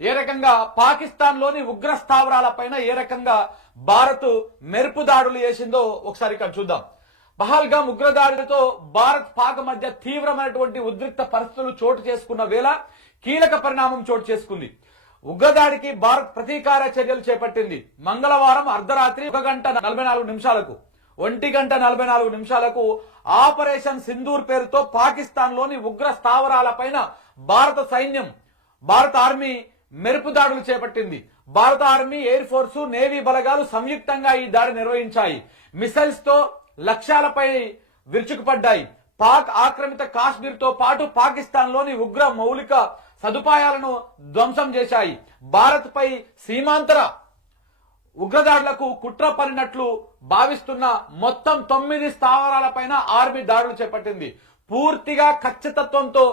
ఏ రకంగా పాకిస్తాన్ లోని ఉగ్ర స్థావరాలపైన ఏ రకంగా భారత్ మెరుపు దాడులు చేసిందో ఒకసారి ఇక్కడ చూద్దాం. పహల్గామ్ ఉగ్రదాడితో భారత్ పాక్ మధ్య తీవ్రమైనటువంటి ఉద్రిక్త పరిస్థితులు చోటు చేసుకున్న వేళ కీలక పరిణామం చోటు చేసుకుంది. ఉగ్రదాడికి భారత్ ప్రతీకార చర్యలు చేపట్టింది. మంగళవారం అర్ధరాత్రి 1:44 1:44 ఆపరేషన్ సింధూర్ పేరుతో పాకిస్తాన్ లోని ఉగ్ర స్థావరాలపైన భారత ఆర్మీ మెరుపు దాడులు చేపట్టింది. భారత ఆర్మీ, ఎయిర్ ఫోర్సు, నేవీ బలగాలు సంయుక్తంగా ఈ దాడి నిర్వహించాయి. మిసైల్స్ తో లక్ష్యాలపై విరుచుకుపడ్డాయి. పాక్ ఆక్రమిత కాశ్మీర్ తో పాటు పాకిస్తాన్ లోని ఉగ్ర మౌలిక సదుపాయాలను ధ్వంసం చేశాయి. భారత్ పై సీమాంతర ఉగ్రదాడులకు కుట్ర పడినట్లు భావిస్తున్న మొత్తం 9 స్థావరాలపైన ఆర్మీ దాడులు చేపట్టింది. పూర్తిగా ఖచ్చితత్వంతో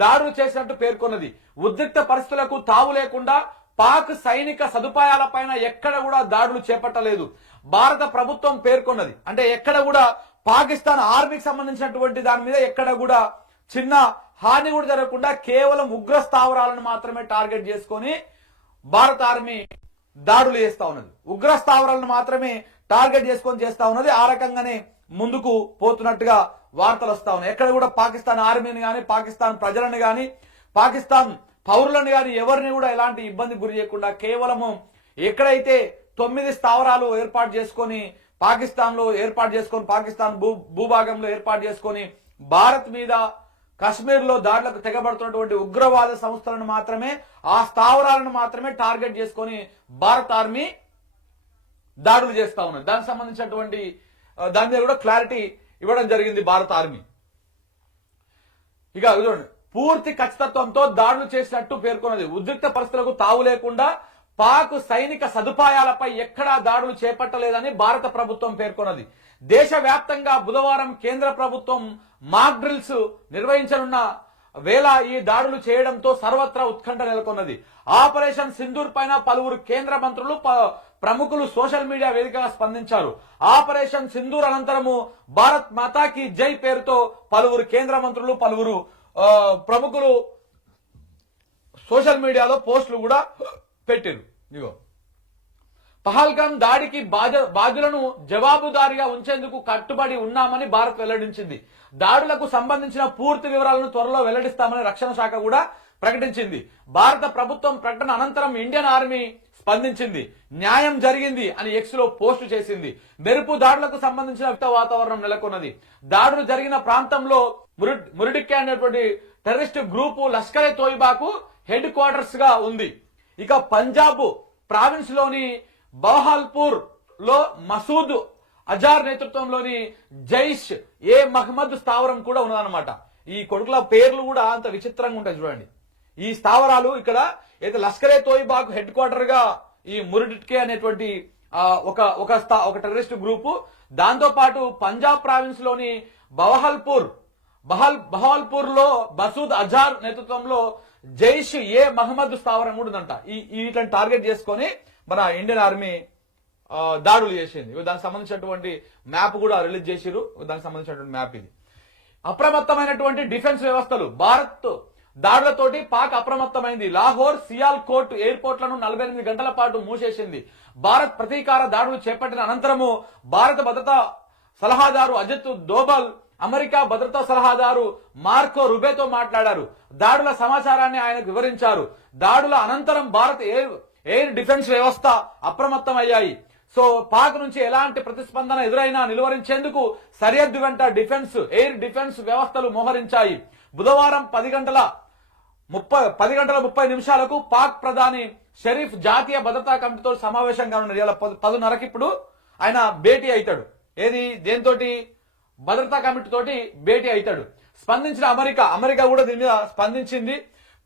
దాడులు చేసినట్టు పేర్కొన్నది. ఉద్రిక్త పరిస్థితులకు తావు లేకుండా పాక్ సైనిక సదుపాయాలపైన ఎక్కడ కూడా దాడులు చేపట్టలేదు భారత ప్రభుత్వం పేర్కొన్నది. అంటే ఎక్కడ కూడా పాకిస్తాన్ ఆర్మీకి సంబంధించినటువంటి దాని మీద ఎక్కడ కూడా చిన్న హాని కూడా జరగకుండా కేవలం ఉగ్ర స్థావరాలను మాత్రమే టార్గెట్ చేసుకొని భారత ఆర్మీ దాడులు చేస్తా ఉన్నది. ఉగ్ర స్థావరాలను మాత్రమే టార్గెట్ చేసుకొని చేస్తా ఉన్నది. ఆ రకంగానే ముందుకు పోతున్నట్టుగా వార్తలు వస్తా ఉన్నాయి. ఎక్కడ కూడా పాకిస్తాన్ ఆర్మీని గాని, పాకిస్తాన్ ప్రజలను గాని, పాకిస్తాన్ పౌరులను గాని ఎవరిని కూడా ఎలాంటి ఇబ్బంది గురి చేయకుండా కేవలము ఎక్కడైతే 9 స్థావరాలు ఏర్పాటు చేసుకొని పాకిస్తాన్ భూభాగంలో ఏర్పాటు చేసుకొని భారత్ మీద కశ్మీర్ లో దాడులకు తెగబడుతున్నటువంటి ఉగ్రవాద సంస్థలను మాత్రమే, ఆ స్థావరాలను మాత్రమే టార్గెట్ చేసుకొని భారత ఆర్మీ దాడులు చేస్తా ఉన్నది. దానికి సంబంధించినటువంటి దాని మీద కూడా క్లారిటీ ఇవ్వడం జరిగింది భారత ఆర్మీ. ఇక చూడండి, పూర్తి ఖచ్చితత్వంతో దాడులు చేసినట్టు పేర్కొన్నది. ఉద్రిక్త పరిస్థితులకు తావు లేకుండా పాక్ సైనిక సదుపాయాలపై ఎక్కడా దాడులు చేపట్టలేదని భారత ప్రభుత్వం పేర్కొన్నది. దేశవ్యాప్తంగా బుధవారం కేంద్ర ప్రభుత్వం మాక్ డ్రిల్స్ నిర్వహించనున్న వేళ ఈ దాడులు చేయడంతో సర్వత్రా ఉత్కంఠ నెలకొన్నది. ఆపరేషన్ సింధూర్ పైన పలువురు కేంద్ర మంత్రులు, ప్రముఖులు సోషల్ మీడియా వేదికగా స్పందించారు. ఆపరేషన్ సింధూర్ అనంతరము భారత్ మాతాకి జై పేరుతో పలువురు కేంద్ర మంత్రులు, పలువురు ప్రముఖులు సోషల్ మీడియాలో పోస్టులు కూడా పెట్టారు. ఇగో, పహల్గామ్ దాడికి బాధ్యులను జవాబుదారీగా ఉంచేందుకు కట్టుబడి ఉన్నామని భారత్ వెల్లడించింది. దాడులకు సంబంధించిన పూర్తి వివరాలను త్వరలో వెల్లడిస్తామని రక్షణ శాఖ కూడా ప్రకటించింది. భారత ప్రభుత్వం ప్రకటన అనంతరం ఇండియన్ ఆర్మీ స్పందించింది. న్యాయం జరిగింది అని ఎక్స్ లో పోస్టు చేసింది. మెరుపు దాడులకు సంబంధించిన వాతావరణం నెలకొన్నది. దాడులు జరిగిన ప్రాంతంలో మురిడిక్కే అనేటువంటి టెర్రరిస్ట్ గ్రూపు లష్కరే తోయిబాకు హెడ్ క్వార్టర్స్ గా ఉంది. ఇక పంజాబ్ ప్రావిన్స్ లోని బహల్పూర్ లో మసూద్ అజార్ నేతృత్వంలోని జైష్ ఏ మహమ్మద్ స్థావరం కూడా ఉన్నదన్నమాట. ఈ కొడుకుల పేర్లు కూడా అంత విచిత్రంగా ఉంటాయి చూడండి. ఈ స్థావరాలు ఇక్కడ అయితే లష్కరే తోయిబాకు హెడ్ క్వార్టర్ గా ఈ మురిడిక్కే అనేటువంటి ఒక టెర్రరిస్ట్ గ్రూపు, దాంతో పాటు పంజాబ్ ప్రావిన్స్ లోని బహల్పూర్ లో మసూద్ అజార్ నేతృత్వంలో జైష్ ఏ మహమ్మద్ స్థావరం కూడా ఉందంట. వీటిని టార్గెట్ చేసుకొని మన ఇండియన్ ఆర్మీ దాడులు చేసింది. దానికి సంబంధించినటువంటి మ్యాప్ కూడా రిలీజ్ చేసిరు. దానికి సంబంధించినటువంటి మ్యాప్ ఇది. అప్రమత్తమైనటువంటి డిఫెన్స్ వ్యవస్థలు. భారత్ దాడులతోటి పాక్ అప్రమత్తమైంది. లాహోర్, సియాల్కోట్ ఎయిర్పోర్ట్లను 48 గంటల పాటు మూసేసింది. భారత్ ప్రతీకార దాడులు చేపట్టిన అనంతరము భారత భద్రతా సలహాదారు అజిత్ దోబల్ అమెరికా భద్రతా సలహాదారు మార్కో రుబేతో మాట్లాడారు. దాడుల సమాచారాన్ని ఆయనకు వివరించారు. దాడుల అనంతరం భారత ఎయిర్ డిఫెన్స్ వ్యవస్థ అప్రమత్తమయ్యాయి. సో పాక్ నుంచి ఎలాంటి ప్రతిస్పందన ఎదురైనా నిలువరించేందుకు సరిహద్దు వెంట ఎయిర్ డిఫెన్స్ వ్యవస్థలు మోహరించాయి. బుధవారం 10:30 పాక్ ప్రధాని షరీఫ్ జాతీయ భద్రతా కమిటీతో సమావేశం కానున్నారు. ఇలా 10:30కి ఇప్పుడు ఆయన భేటీ అవుతాడు. ఏది దేంతోటి? భద్రతా కమిటీ తోటి భేటీ అవుతాడు. స్పందించిన అమెరికా కూడా దీని మీద స్పందించింది.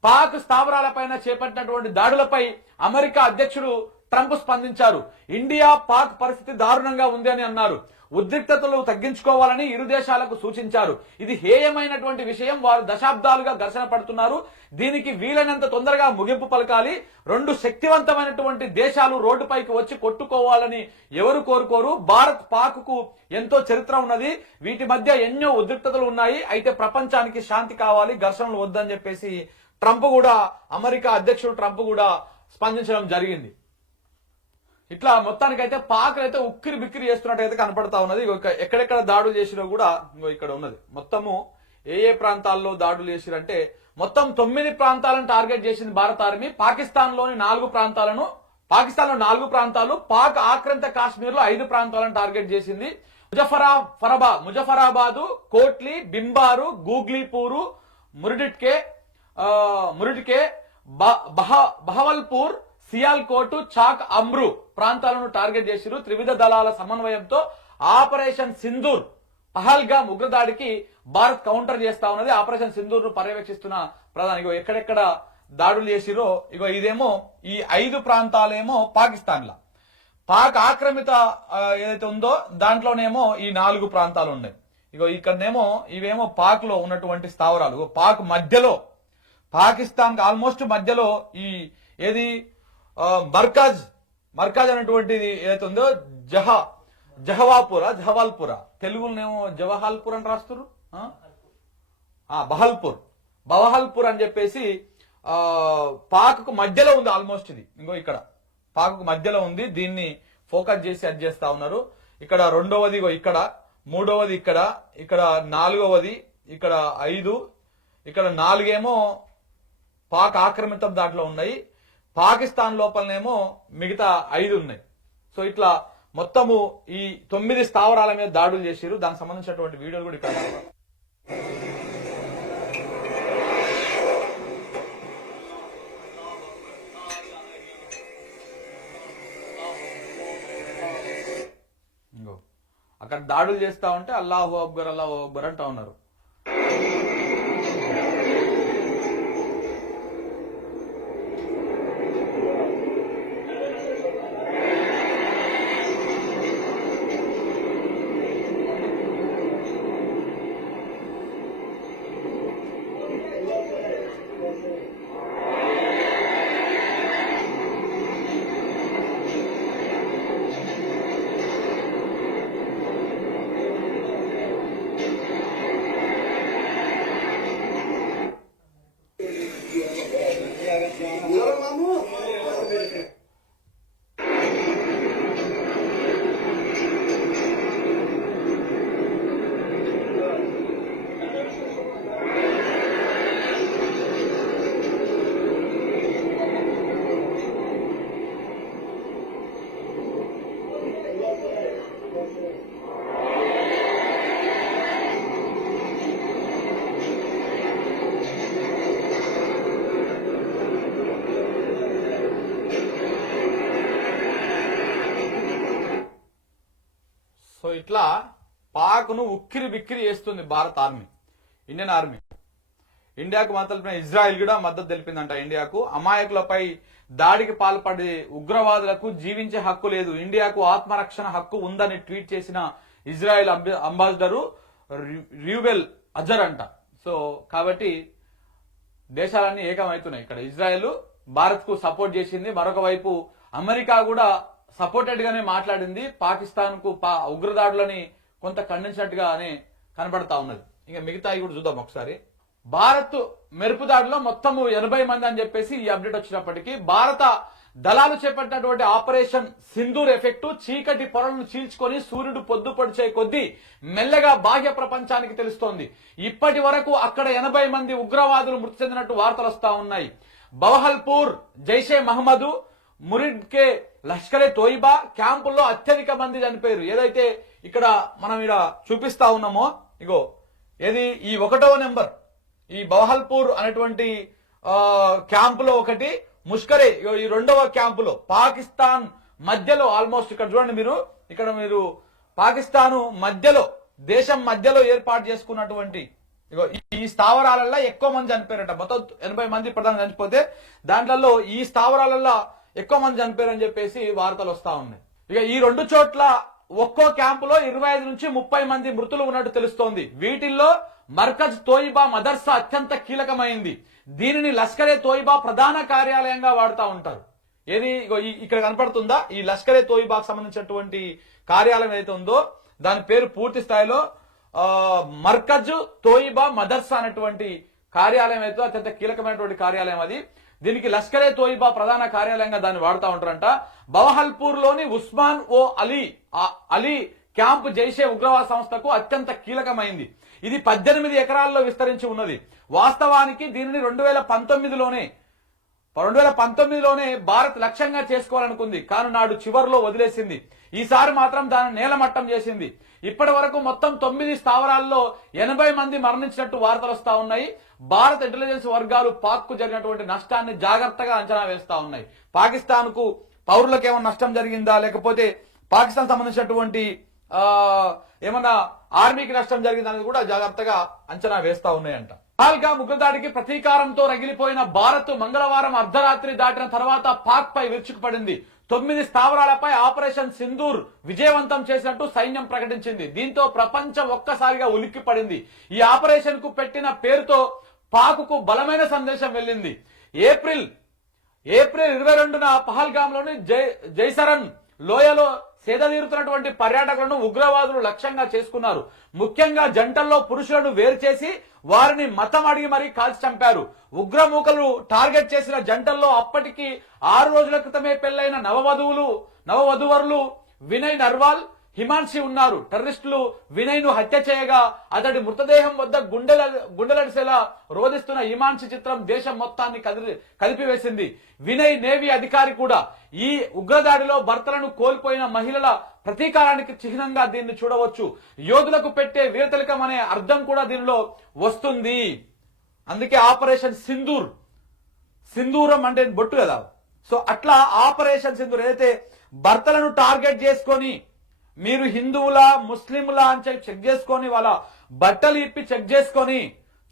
పాక్ స్థావరాలపైన చేపట్టినటువంటి దాడులపై అమెరికా అధ్యక్షుడు ట్రంప్ స్పందించారు. ఇండియా పాక్ పరిస్థితి దారుణంగా ఉంది అని అన్నారు. ఉద్రిక్తతలు తగ్గించుకోవాలని ఇరు దేశాలకు సూచించారు. ఇది హేయమైనటువంటి విషయం. వారు దశాబ్దాలుగా ఘర్షణ పడుతున్నారు. దీనికి వీలైనంత తొందరగా ముగింపు పలకాలి. 2 శక్తివంతమైనటువంటి దేశాలు రోడ్డుపైకి వచ్చి కొట్టుకోవాలని ఎవరు కోరుకోరు. భారత్ పాక్ కు ఎంతో చరిత్ర ఉన్నది. వీటి మధ్య ఎన్నో ఉద్రిక్తతలు ఉన్నాయి. అయితే ప్రపంచానికి శాంతి కావాలి, ఘర్షణలు వద్దని చెప్పేసి ట్రంప్ కూడా, అమెరికా అధ్యక్షుడు ట్రంప్ కూడా స్పందించడం జరిగింది. ఇట్లా మొత్తానికైతే పాక్ అయితే ఉక్కిరి బిక్కిరి చేస్తున్నట్టయితే కనపడతా ఉన్నది. ఎక్కడెక్కడ దాడులు చేసినా కూడా ఇక్కడ ఉన్నది. మొత్తము ఏ ప్రాంతాల్లో దాడులు చేసిరంటే మొత్తం 9 ప్రాంతాలను టార్గెట్ చేసింది భారత ఆర్మీ. పాకిస్తాన్లో 4 ప్రాంతాలు, పాక్ ఆక్రమిత కాశ్మీర్ లో 5 ప్రాంతాలను టార్గెట్ చేసింది. ముజఫరాబాదు, కోట్లీ, బింబారు, గూగ్లీపూరు, మురిటికే, బహవల్పూర్, సియాల్కోట్, చాక్, అమ్రు ప్రాంతాలను టార్గెట్ చేసిరు. త్రివిధ దళాల సమన్వయంతో ఆపరేషన్ సింధూర్ పహల్గామ్ ఉగ్రదాడికి భారత్ కౌంటర్ చేస్తా ఉన్నది. ఆపరేషన్ సింధూర్ ను పర్యవేక్షిస్తున్న ప్రధాని ఎక్కడెక్కడ దాడులు చేసిరో ఇదేమో ఈ 5 ప్రాంతాలేమో పాకిస్తాన్ లా, పాక్ ఆక్రమిత ఏదైతే ఉందో దాంట్లోనేమో ఈ 4 ప్రాంతాలు ఉన్నాయి. ఇక్కడనేమో ఇవేమో పాక్ లో ఉన్నటువంటి స్థావరాలు. పాక్ మధ్యలో, పాకిస్తాన్ ఆల్మోస్ట్ మధ్యలో ఈ ఏది మర్కాజ్ అనేటువంటిది ఏదైతే ఉందో జహవాల్పుర, తెలుగులోనేమో జవహాల్పూర్ అని రాస్తున్నారు, బహల్పూర్ అని చెప్పేసి పాక్ మధ్యలో ఉంది ఆల్మోస్ట్. ఇది ఇక్కడ పాక్ మధ్యలో ఉంది. దీన్ని ఫోకస్ చేసి అది చేస్తా ఉన్నారు. ఇక్కడ 2వది ఇక్కడ, 3వది ఇక్కడ 4వది ఇక్కడ 5, ఇక్కడ 4 ఏమో పాక్ ఆక్రమితం దాంట్లో ఉన్నాయి. పాకిస్తాన్ లోపలనేమో మిగతా 5 ఉన్నాయి. సో ఇట్లా మొత్తము ఈ 9 స్థావరాల మీద దాడులు చేసిరు. దానికి సంబంధించినటువంటి వీడియోలు కూడా ఇక్కడ అక్కడ దాడులు చేస్తా ఉంటే అల్లాహు అక్బర్ అంటా ఉన్నారు. సో ఇట్లా పాక్ను ఉక్కిరి బిక్కిరి చేస్తుంది భారత ఆర్మీ, ఇండియన్ ఆర్మీ. ఇండియాకు మద్దతు ఇజ్రాయెల్ కూడా మద్దతు తెలిపిందంట ఇండియాకు. అమాయకులపై దాడికి పాల్పడే ఉగ్రవాదులకు జీవించే హక్కు లేదు, ఇండియాకు ఆత్మరక్షణ హక్కు ఉందని ట్వీట్ చేసిన ఇజ్రాయెల్ అంబాసిడరు ర్యూబెల్ అజర్ అంట. సో కాబట్టి దేశాలన్నీ ఏకమవుతున్నాయి. ఇక్కడ ఇజ్రాయెల్ భారత్ కు సపోర్ట్ చేసింది, మరొక వైపు అమెరికా కూడా సపోర్టెడ్ గానే మాట్లాడింది. పాకిస్తాన్ కు ఉగ్రదాడులని కొంత ఖండించినట్టుగానే కనబడతా ఉన్నది. ఇంకా మిగతాయి కూడా చూద్దాం ఒకసారి. భారత్ మెరుపు దాడిలో మొత్తము 80 మంది అని చెప్పేసి ఈ అప్డేట్ వచ్చినప్పటికీ భారత దళాలు చేపట్టినటువంటి ఆపరేషన్ సింధూర్ ఎఫెక్ట్ చీకటి పొరలను చీల్చుకొని సూర్యుడు పొద్దు పొడిచే కొద్దీ మెల్లగా బాహ్య ప్రపంచానికి తెలుస్తోంది. ఇప్పటి వరకు అక్కడ 80 మంది ఉగ్రవాదులు మృతి చెందినట్టు వార్తలు వస్తా ఉన్నాయి. బహల్పూర్ జైషే మహమ్మద్, మురిడ్కే లష్కరే తోయిబా క్యాంపుల్లో అత్యధిక మంది చనిపోయారు. ఏదైతే ఇక్కడ మనం ఇక్కడ చూపిస్తా ఉన్నామో ఏది ఈ 1వ నెంబర్, ఈ బహల్పూర్ అనేటువంటి క్యాంపులో ఒకటి, ముష్కరే ఈ 2వ క్యాంపులో పాకిస్తాన్ మధ్యలో ఆల్మోస్ట్ ఇక్కడ చూడండి మీరు, ఇక్కడ మీరు పాకిస్తాను మధ్యలో, దేశం మధ్యలో ఏర్పాటు చేసుకున్నటువంటి ఈ స్థావరాలలో ఎక్కువ మంది చనిపోయారట. మొత్తం 80 మంది ప్రధాని చనిపోతే దాంట్లో ఈ స్థావరాలలో ఎక్కువ మంది చనిపోయారని చెప్పేసి వార్తలు వస్తా ఉన్నాయి. ఇక ఈ 2 చోట్ల ఒక్కో క్యాంపులో 25 నుంచి 30 మంది మృతులు ఉన్నట్టు తెలుస్తోంది. వీటిల్లో మర్కజ్ తోయిబా మదర్సా అత్యంత కీలకమైంది. దీనిని లష్కరే తోయిబా ప్రధాన కార్యాలయంగా వాడుతూ ఉంటారు. ఏది ఇక్కడ కనపడుతుందా, ఈ లష్కరే తోయిబాకు సంబంధించినటువంటి కార్యాలయం ఏదైతే ఉందో దాని పేరు పూర్తి స్థాయిలో మర్కజ్ తోయిబా మదర్సా అనేటువంటి కార్యాలయం అయితే అత్యంత కీలకమైనటువంటి కార్యాలయం అది. దీనికి లష్కరే తోయిబా ప్రధాన కార్యాలయంగా దాన్ని వాడుతూ ఉంటారంట. బవహల్పూర్ లోని ఉస్మాన్ ఓ అలీ క్యాంప్ జైషే ఉగ్రవాద సంస్థకు అత్యంత కీలకమైంది. ఇది 18 ఎకరాల్లో విస్తరించి ఉన్నది. వాస్తవానికి దీనిని 2019లోనే భారత్ లక్ష్యంగా చేసుకోవాలనుకుంది, కానీ నాడు చివరిలో వదిలేసింది. ఈసారి మాత్రం దాన్ని నేలమట్టం చేసింది. ఇప్పటి వరకు మొత్తం 9 స్థావరాల్లో 80 మంది మరణించినట్టు వార్తలు వస్తా ఉన్నాయి. భారత ఇంటెలిజెన్స్ వర్గాలు పాక్ కు జరిగినటువంటి నష్టాన్ని జాగ్రత్తగా అంచనా వేస్తా ఉన్నాయి. పాకిస్తాన్ కు పౌరులకు ఏమైనా నష్టం జరిగిందా, లేకపోతే పాకిస్తాన్ సంబంధించినటువంటి ఏమన్నా ఆర్మీకి నష్టం జరిగిందా అనేది కూడా జాగ్రత్తగా అంచనా వేస్తా ఉన్నాయంట. పహల్గామ్ ఉగ్రదాడికి ప్రతీకారంతో రగిలిపోయిన భారత్ మంగళవారం అర్ధరాత్రి దాటిన తర్వాత పాక్ పై విరుచుకుపడింది. 9 స్థావరాలపై ఆపరేషన్ సింధూర్ విజయవంతం చేసినట్టు సైన్యం ప్రకటించింది. దీంతో ప్రపంచం ఒక్కసారిగా ఉలిక్కిపడింది. ఈ ఆపరేషన్ కు పెట్టిన పేరుతో పాక్ కు బలమైన సందేశం వెళ్ళింది. ఏప్రిల్ 22న పహల్గామ్ లోని జైసరన్ లోయలో సేదతీరుతున్నటువంటి పర్యాటకులను ఉగ్రవాదులు లక్ష్యంగా చేసుకున్నారు. ముఖ్యంగా జంటల్లో పురుషులను వేరు చేసి వారిని మతం అడిగి మరీ కాల్చి చంపారు. ఉగ్రమూకలు టార్గెట్ చేసిన జంటల్లో అప్పటికి 6 రోజుల క్రితమే పెళ్లైన నవవధువరులు వినయ్ నర్వాల్, హిమాన్షి ఉన్నారు. టెర్రరిస్టులు వినయ్ ను హత్య చేయగా అతడి మృతదేహం వద్ద గుండెలడిసేలా రోధిస్తున్న హిమాన్షి చిత్రం దేశం మొత్తాన్ని కలిపివేసింది. వినయ్ నేవీ అధికారి కూడా. ఈ ఉగ్రదాడిలో భర్తలను కోల్పోయిన మహిళల ప్రతీకారానికి చిహ్నంగా దీన్ని చూడవచ్చు. యోధులకు పెట్టే వీరతిలకం అనే అర్థం కూడా దీనిలో వస్తుంది. అందుకే ఆపరేషన్ సింధూరం అంటే బొట్టు కదా. సో అట్లా ఆపరేషన్ సింధూర్ ఏదైతే భర్తలను టార్గెట్ చేసుకొని మీరు హిందువులా ముస్లింలా అని చెక్ చేసుకొని వాళ్ళ బట్టలు ఇప్పి చెక్ చేసుకొని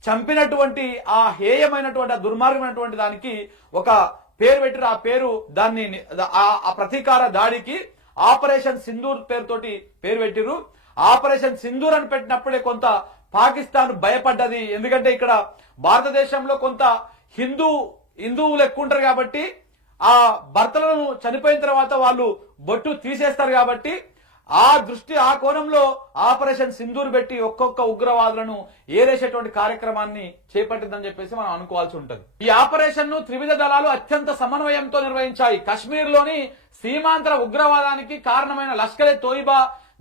చంపినటువంటి ఆ హేయమైనటువంటి దుర్మార్గమైనటువంటి దానికి ఒక పేరు పెట్టిరు. ఆ పేరు దాన్ని ఆ ప్రతీకార దాడికి ఆపరేషన్ సింధూర్ పేరుతోటి పేరు పెట్టిరు. ఆపరేషన్ సింధూర్ అని పెట్టినప్పుడే కొంత పాకిస్తాన్ భయపడ్డది. ఎందుకంటే ఇక్కడ భారతదేశంలో కొంత హిందువులు ఎక్కువ ఉంటారు కాబట్టి ఆ భర్తలను చనిపోయిన తర్వాత వాళ్ళు బొట్టు తీసేస్తారు కాబట్టి ఆ కోణంలో ఆపరేషన్ సింధూర్ పెట్టి ఒక్కొక్క ఉగ్రవాదులను ఏరేసేటువంటి కార్యక్రమాన్ని చేపట్టిందని చెప్పేసి మనం అనుకోవాల్సి ఉంటుంది. ఈ ఆపరేషన్ ను త్రివిధ దళాలు అత్యంత సమన్వయంతో నిర్వహించాయి. కశ్మీర్ లోని సీమాంతర ఉగ్రవాదానికి కారణమైన లష్కరే తోయిబా,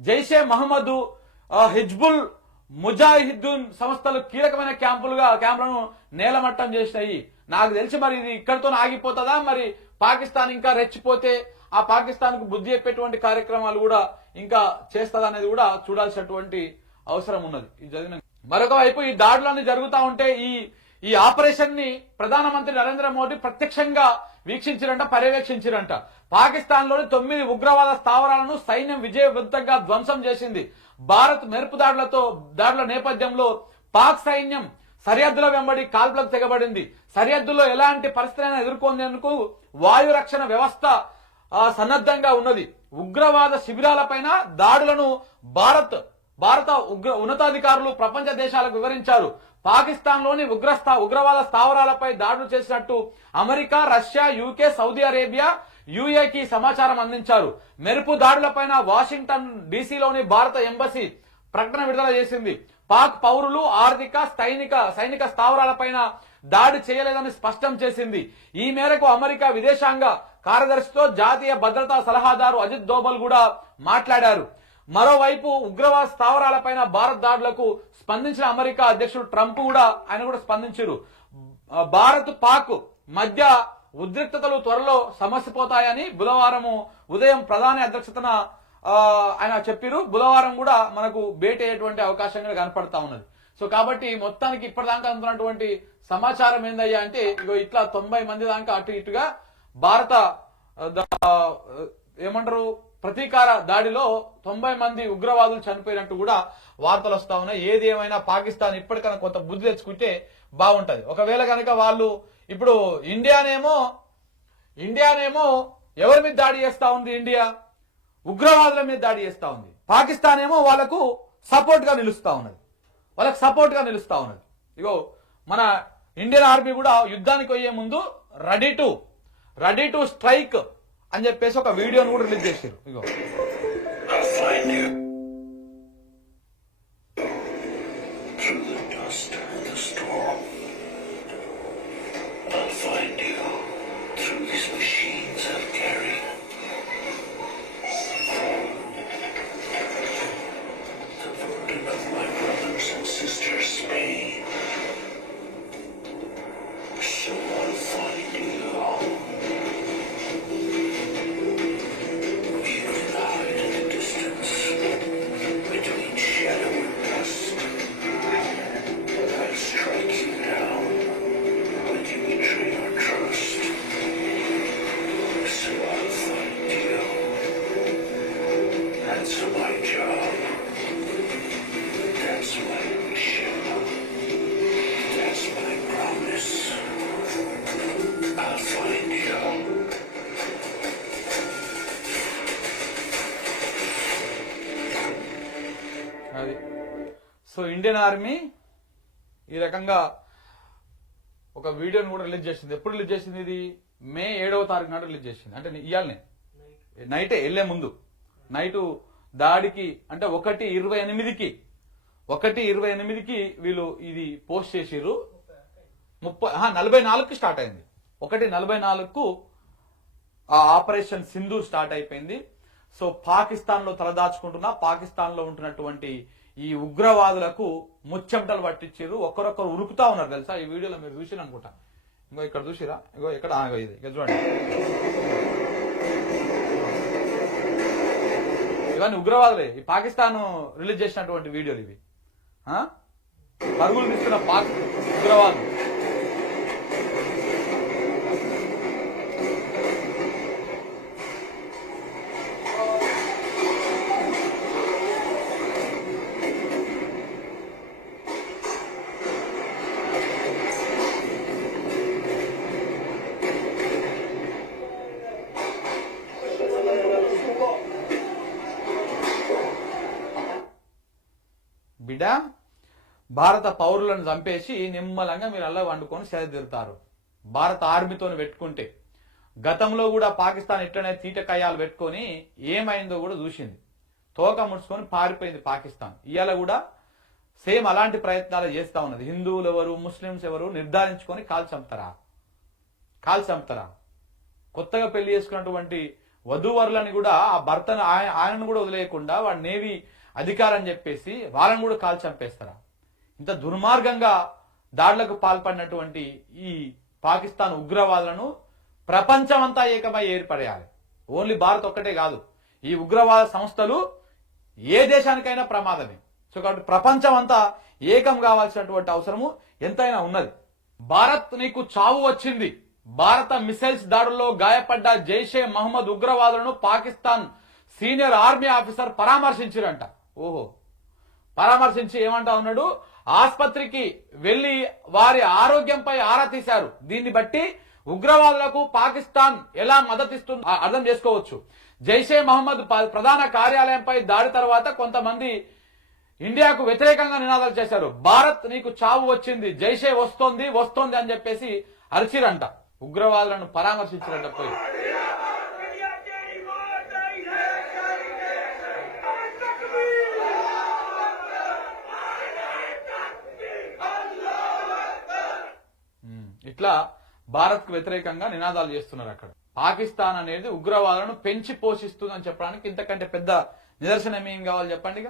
జైషే మహమ్మద్, హిజ్బుల్ ముజాహిద్దీన్ సంస్థలు కీలకమైన క్యాంపులను నేలమట్టం చేసినాయి. నాకు తెలిసి మరి ఇది ఇక్కడితో ఆగిపోతుందా, మరి పాకిస్తాన్ ఇంకా రెచ్చిపోతే ఆ పాకిస్తాన్ కు బుద్ధి చెప్పేటువంటి కార్యక్రమాలు కూడా ఇంకా చేస్తుందా అనేది కూడా చూడాల్సినటువంటి అవసరం ఉన్నది. ఇది జరిగిన మరొక వైపు ఈ దాడులన్నీ జరుగుతూ ఉంటే ఈ ఆపరేషన్ ని ప్రధానమంత్రి నరేంద్ర మోడీ ప్రత్యక్షంగా వీక్షించారంట, పర్యవేక్షించారంట. పాకిస్తాన్ లోని 9 ఉగ్రవాద స్థావరాలను సైన్యం విజయవంతంగా ధ్వంసం చేసింది. భారత్ మెరుపు దాడుల నేపథ్యంలో పాక్ సైన్యం సరిహద్దుల వెంబడి కాల్పులకు తెగబడింది. సరిహద్దుల్లో ఎలాంటి పరిస్థితులైనా ఎదుర్కొనేందుకు వాయు రక్షణ వ్యవస్థ సన్నద్ధంగా ఉన్నది. ఉగ్రవాద శిబిరాలపైన దాడులను భారత ఉన్నతాధికారులు ప్రపంచ దేశాలకు వివరించారు. పాకిస్తాన్ లోని ఉగ్రవాద స్థావరాలపై దాడులు చేసినట్టు America, Russia, UK, Saudi Arabia, యుఏకి సమాచారం అందించారు. మెరుపు దాడులపైన వాషింగ్టన్ డీసీలోని భారత ఎంబసీ ప్రకటన విడుదల చేసింది. పాక్ పౌరులు, ఆర్థిక, సైనిక స్థావరాలపైన దాడి చేయలేదని స్పష్టం చేసింది. ఈ మేరకు అమెరికా విదేశాంగ కార్యదర్శితో జాతీయ భద్రతా సలహాదారు అజిత్ దోవల్ కూడా మాట్లాడారు. మరోవైపు ఉగ్రవాద స్థావరాలపైన భారత్ దాడులకు స్పందించిన అమెరికా అధ్యక్షుడు ట్రంప్ కూడా స్పందించారు. భారత్ పాక్ మధ్య ఉద్రిక్తతలు త్వరలో సమసిపోతాయని బుధవారం ఉదయం ప్రధాని అధ్యక్షతన ఆయన చెప్పారు. బుధవారం కూడా మనకు భేటీ అయ్యేటువంటి అవకాశంగా కనపడతా ఉన్నది. సో కాబట్టి మొత్తానికి ఇప్పటిదాకా అందుతున్నటువంటి సమాచారం ఏందయ్యా అంటే ఇగో ఇట్లా 90 మంది దాకా అటు ఇటుగా భారత ఏమంటారు ప్రతీకార దాడిలో 90 మంది ఉగ్రవాదులు చనిపోయినట్టు కూడా వార్తలు వస్తా ఉన్నాయి. ఏది ఏమైనా పాకిస్తాన్ ఇప్పటికైనా కొంత బుద్ధి తెచ్చుకుంటే బాగుంటది. ఒకవేళ కనుక వాళ్ళు ఇప్పుడు ఇండియానేమో ఎవరి మీద దాడి చేస్తా ఉంది? ఇండియా ఉగ్రవాదుల మీద దాడి చేస్తా ఉంది. పాకిస్తాన్ ఏమో వాళ్ళకు సపోర్ట్ గా నిలుస్తా ఉన్నది. ఇగో మన ఇండియన్ ఆర్మీ కూడా యుద్ధానికి పోయే ముందు రెడీ టు స్ట్రైక్ అని చెప్పేసి ఒక వీడియోను కూడా రిలీజ్ చేశారు. ఇగో సో ఇండియన్ ఆర్మీ ఈ రకంగా ఒక వీడియోని కూడా రిలీజ్ చేసింది. ఎప్పుడు రిలీజ్ చేసింది? ఇది మే 7వ తారీఖు నాడు రిలీజ్ చేసింది. అంటే ఇవాళనే నైటే వెళ్లే ముందు నైటు దాడికి అంటే 1:28కి వీళ్ళు ఇది పోస్ట్ చేసిర్రు. 44కి స్టార్ట్ అయింది. 1:44కు ఆ ఆపరేషన్ సింధూర్ స్టార్ట్ అయిపోయింది. సో పాకిస్తాన్ లో తలదాచుకుంటున్న పాకిస్తాన్ లో ఉంటున్నటువంటి ఈ ఉగ్రవాదులకు ముచ్చెమటలు పట్టించారు. ఒక్కరొక్కరు ఉరుకుతా ఉన్నారు తెలుసా. ఈ వీడియోలో మీరు చూసిరు అనుకుంటా. ఇంకో ఇక్కడ చూసిరా, ఇంకో ఇక్కడ ఇది ఇక చూడండి. ఇవన్నీ ఉగ్రవాదులే. ఈ పాకిస్తాన్ రిలీజ్ చేసినటువంటి వీడియోలు ఇవి. పరుగులు తీస్తున్న పాక్ ఉగ్రవాదులు. బిడ్డ, భారత పౌరులను చంపేసి నిమ్మలంగా మీరు అలా వండుకొని సేదతీరుతారు. భారత ఆర్మీతో పెట్టుకుంటే గతంలో కూడా పాకిస్తాన్ ఇట్లనే తీటకయ్యాలు పెట్టుకొని ఏమైందో కూడా చూసింది. తోక ముడుచుకొని పారిపోయింది పాకిస్తాన్. ఇవాళ కూడా సేమ్ అలాంటి ప్రయత్నాలు చేస్తా ఉన్నది. హిందువులు ఎవరు, ముస్లింస్ ఎవరు నిర్ధారించుకొని కాల్ చంపుతారా. కొత్తగా పెళ్లి చేసుకున్నటువంటి వధూవరులని కూడా ఆ భర్తను ఆయనను కూడా వదిలేయకుండా వాడు నేవీ అధికారం చెప్పేసి వాళ్ళని కూడా కాల్ చంపేస్తారా? ఇంత దుర్మార్గంగా దాడులకు పాల్పడినటువంటి ఈ పాకిస్తాన్ ఉగ్రవాదులను ప్రపంచమంతా ఏకమై ఏర్పడేయాలి. ఓన్లీ భారత్ ఒక్కటే కాదు, ఈ ఉగ్రవాద సంస్థలు ఏ దేశానికైనా ప్రమాదమే. సో కాబట్టి ప్రపంచం అంతా ఏకం కావాల్సినటువంటి అవసరము ఎంతైనా ఉన్నది. భారత్ నీకు చావు వచ్చింది. భారత మిసైల్స్ దాడుల్లో గాయపడ్డ జైషే మహమ్మద్ ఉగ్రవాదులను పాకిస్తాన్ సీనియర్ ఆర్మీ ఆఫీసర్ పరామర్శించారంట. పరామర్శించి ఏమంటా ఉన్నాడు, ఆస్పత్రికి వెళ్లి వారి ఆరోగ్యంపై ఆరా తీశారు. దీన్ని బట్టి ఉగ్రవాదులకు పాకిస్తాన్ ఎలా మద్దతిస్తుందో అర్థం చేసుకోవచ్చు. జైషే మహమ్మద్ ప్రధాన కార్యాలయంపై దాడి తర్వాత కొంతమంది ఇండియాకు వ్యతిరేకంగా నినాదాలు చేశారు. భారత్ నీకు చావు వచ్చింది, జైషే వస్తోంది అని చెప్పేసి అరిచిరంట. ఉగ్రవాదులను పరామర్శించారంట పోయి. ఇట్లా భారత్ కు వ్యతిరేకంగా నినాదాలు చేస్తున్నారు. అక్కడ పాకిస్తాన్ అనేది ఉగ్రవాదులను పెంచి పోషిస్తుందని చెప్పడానికి ఇంతకంటే పెద్ద నిదర్శనం ఏం కావాలి చెప్పండి.